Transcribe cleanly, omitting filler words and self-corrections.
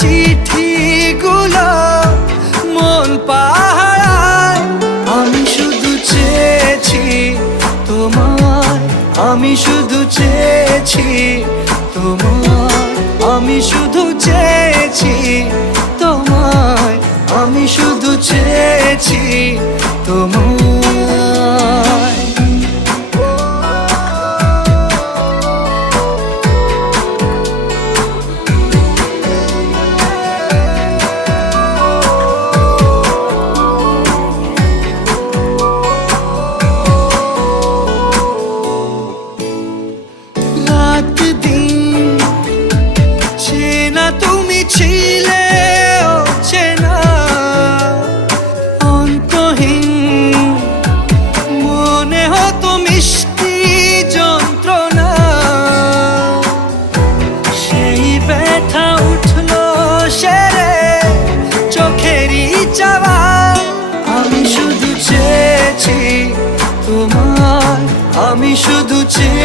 চিঠিগুলো মন পাহারায়। আমি শুধু চেয়েছি তোমায়, আমি শুধু চেয়েছি তোমায়, আমি শুধু চেয়েছি তোমায়, আমি শুধু চেয়েছি তোমায়। রাত দিন চেনা তুমি ছিলে চেনা, অন্তহীন মনে হতো মিষ্টি যন্ত্রণা। সেই ব্যথা উঠলো সেরে চোখেরই চাওয়া। আমি শুধু চেয়েছি তোমায়, আমি শুধু চেয়েছি